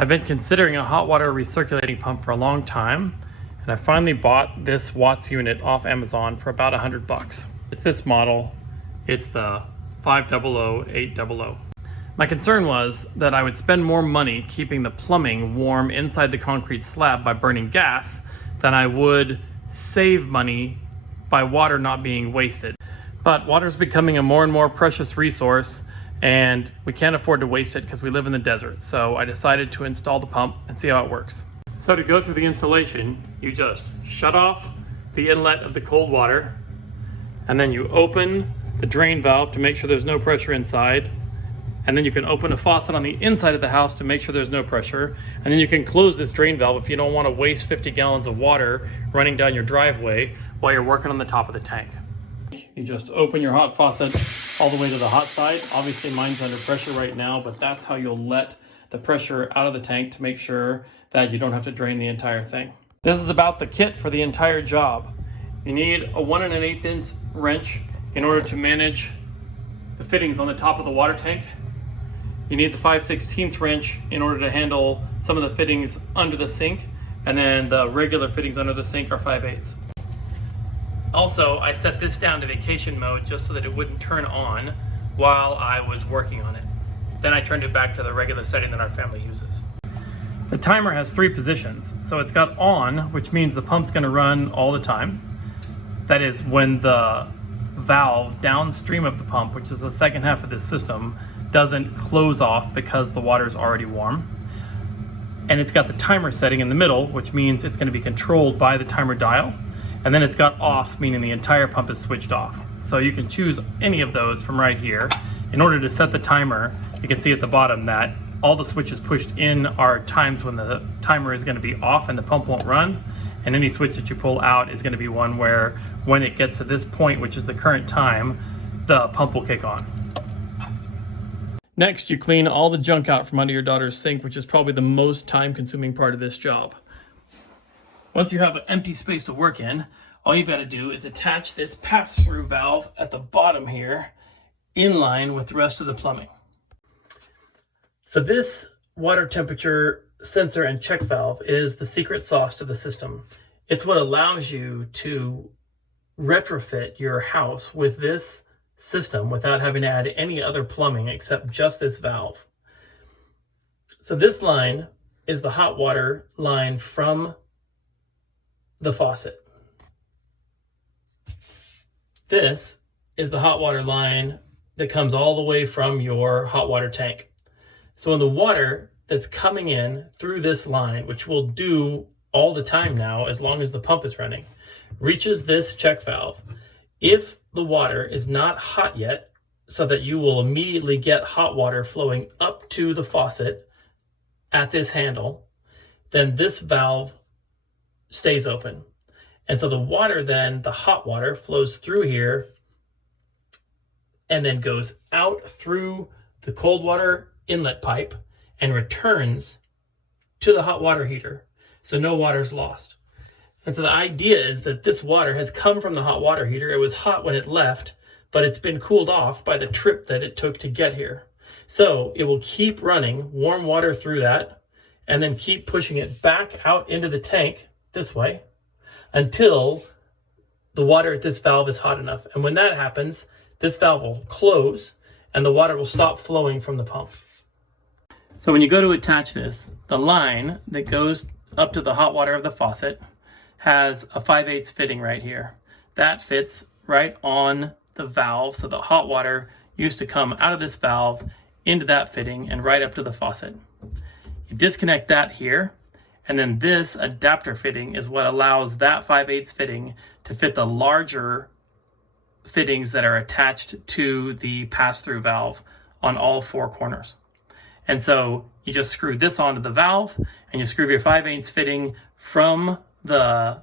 I've been considering a hot water recirculating pump for a long time, and I finally bought this Watts unit off Amazon for about $100. It's this model. It's the 500800. My concern was that I would spend more money keeping the plumbing warm inside the concrete slab by burning gas than I would save money by water not being wasted. But water is becoming a more and more precious resource, and we can't afford to waste it because we live in the desert. So I decided to install the pump and see how it works. So to go through the installation, you just shut off the inlet of the cold water, and then you open the drain valve to make sure there's no pressure inside. And then you can open a faucet on the inside of the house to make sure there's no pressure. And then you can close this drain valve if you don't want to waste 50 gallons of water running down your driveway while you're working on the top of the tank. You just open your hot faucet all the way to the hot side. Obviously mine's under pressure right now, but that's how you'll let the pressure out of the tank to make sure that you don't have to drain the entire thing. This is about the kit for the entire job. You need a 1 1/8 inch wrench in order to manage the fittings on the top of the water tank. You need the 5/16 wrench in order to handle some of the fittings under the sink, and then the regular fittings under the sink are 5/8. Also, I set this down to vacation mode just so that it wouldn't turn on while I was working on it. Then I turned it back to the regular setting that our family uses. The timer has 3 positions. So it's got on, which means the pump's gonna run all the time. That is when the valve downstream of the pump, which is the second half of this system, doesn't close off because the water is already warm. And it's got the timer setting in the middle, which means it's gonna be controlled by the timer dial. And then it's got off, meaning the entire pump is switched off. So you can choose any of those from right here. In order to set the timer, you can see at the bottom that all the switches pushed in are times when the timer is gonna be off and the pump won't run. And any switch that you pull out is gonna be one where when it gets to this point, which is the current time, the pump will kick on. Next, you clean all the junk out from under your daughter's sink, which is probably the most time-consuming part of this job. Once you have an empty space to work in, all you've got to do is attach this pass-through valve at the bottom here in line with the rest of the plumbing. So this water temperature sensor and check valve is the secret sauce to the system. It's what allows you to retrofit your house with this system without having to add any other plumbing except just this valve. So this line is the hot water line from the faucet. This is the hot water line that comes all the way from your hot water tank. So when the water that's coming in through this line, which will do all the time now as long as the pump is running, reaches this check valve, if the water is not hot yet, so that you will immediately get hot water flowing up to the faucet at this handle, then this valve stays open. And so the water then, the hot water, flows through here and then goes out through the cold water inlet pipe and returns to the hot water heater. So no water is lost. And so the idea is that this water has come from the hot water heater. It was hot when it left, but it's been cooled off by the trip that it took to get here. So it will keep running warm water through that and then keep pushing it back out into the tank this way until the water at this valve is hot enough. And when that happens, this valve will close and the water will stop flowing from the pump. So when you go to attach this, the line that goes up to the hot water of the faucet has a 5/8 fitting right here. That fits right on the valve. So the hot water used to come out of this valve into that fitting and right up to the faucet. You disconnect that here. And then this adapter fitting is what allows that 5/8 fitting to fit the larger fittings that are attached to the pass-through valve on all 4 corners. And so you just screw this onto the valve and you screw your 5/8 fitting from the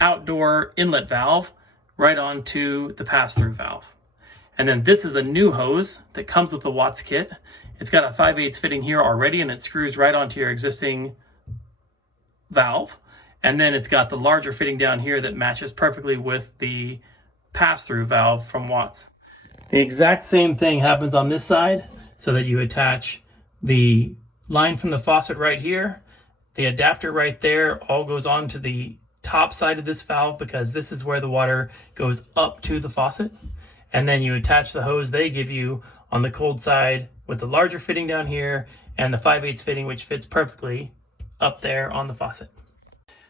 outdoor inlet valve right onto the pass-through valve. And then this is a new hose that comes with the Watts kit. It's got a 5/8 fitting here already and it screws right onto your existing valve, and then it's got the larger fitting down here that matches perfectly with the pass-through valve from Watts. The exact same thing happens on this side, so that you attach the line from the faucet right here. The adapter right there all goes on to the top side of this valve because this is where the water goes up to the faucet. And then you attach the hose they give you on the cold side with the larger fitting down here and the 5/8 fitting, which fits perfectly up there on the faucet.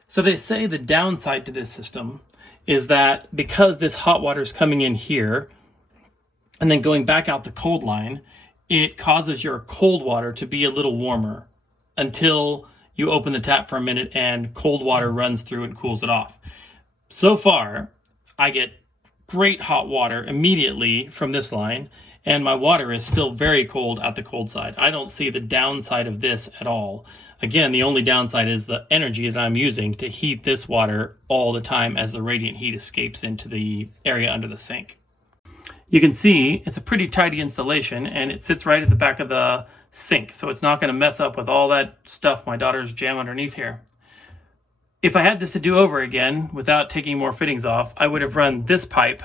So they say the downside to this system is that because this hot water is coming in here and then going back out the cold line, it causes your cold water to be a little warmer until you open the tap for a minute and cold water runs through and cools it off. So far, I get great hot water immediately from this line, and my water is still very cold at the cold side. I don't see the downside of this at all. Again, the only downside is the energy that I'm using to heat this water all the time as the radiant heat escapes into the area under the sink. You can see it's a pretty tidy installation, and it sits right at the back of the sink, so it's not going to mess up with all that stuff my daughters jam underneath here. If I had this to do over again without taking more fittings off, I would have run this pipe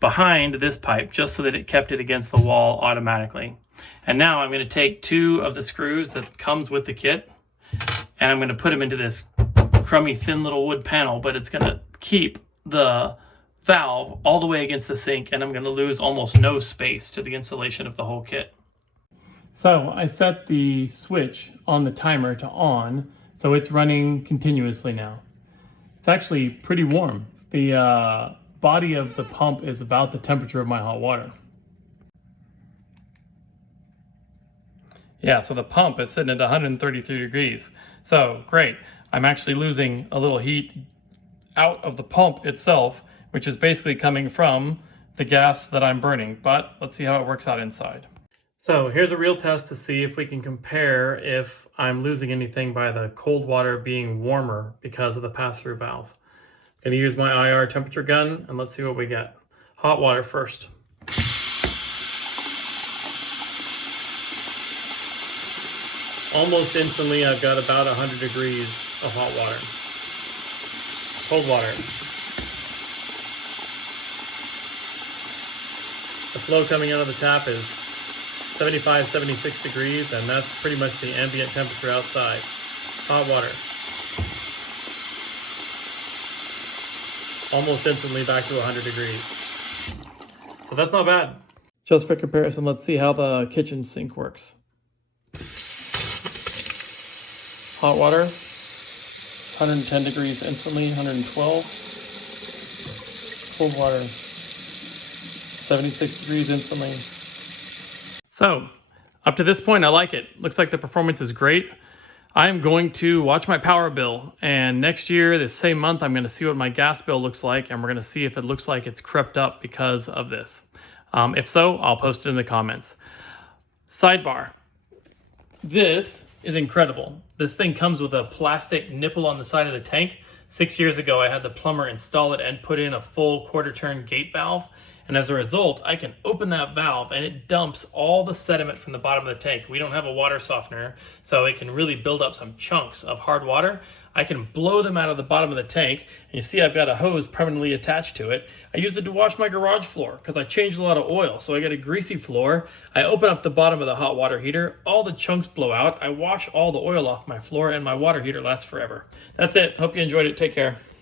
behind this pipe just so that it kept it against the wall automatically. And now I'm going to take 2 of the screws that comes with the kit, and I'm going to put them into this crummy thin little wood panel, but it's going to keep the valve all the way against the sink, and I'm going to lose almost no space to the installation of the whole kit. So I set the switch on the timer to on, so it's running continuously now. It's actually pretty warm. The body of the pump is about the temperature of my hot water. Yeah, so the pump is sitting at 133 degrees. So great. I'm actually losing a little heat out of the pump itself, which is basically coming from the gas that I'm burning. But let's see how it works out inside. So here's a real test to see if we can compare if I'm losing anything by the cold water being warmer because of the pass-through valve. I'm going to use my IR temperature gun, and let's see what we get. Hot water first. Almost instantly, I've got about 100 degrees of hot water. Cold water. The flow coming out of the tap is 75, 76 degrees, and that's pretty much the ambient temperature outside. Hot water. Almost instantly back to 100 degrees. So that's not bad. Just for comparison, let's see how the kitchen sink works. Hot water, 110 degrees instantly, 112. Cold water, 76 degrees instantly. So, up to this point, I like it. Looks like the performance is great. I'm going to watch my power bill, and next year, this same month, I'm going to see what my gas bill looks like, and we're going to see if it looks like it's crept up because of this. If so, I'll post it in the comments. Sidebar. This is incredible. This thing comes with a plastic nipple on the side of the tank. 6 years ago, I had the plumber install it and put in a full quarter-turn gate valve. And as a result, I can open that valve and it dumps all the sediment from the bottom of the tank. We don't have a water softener, so it can really build up some chunks of hard water. I can blow them out of the bottom of the tank, and you see I've got a hose permanently attached to it. I use it to wash my garage floor because I changed a lot of oil, so I got a greasy floor. I open up the bottom of the hot water heater, all the chunks blow out, I wash all the oil off my floor, and my water heater lasts forever. That's it. Hope you enjoyed it. Take care.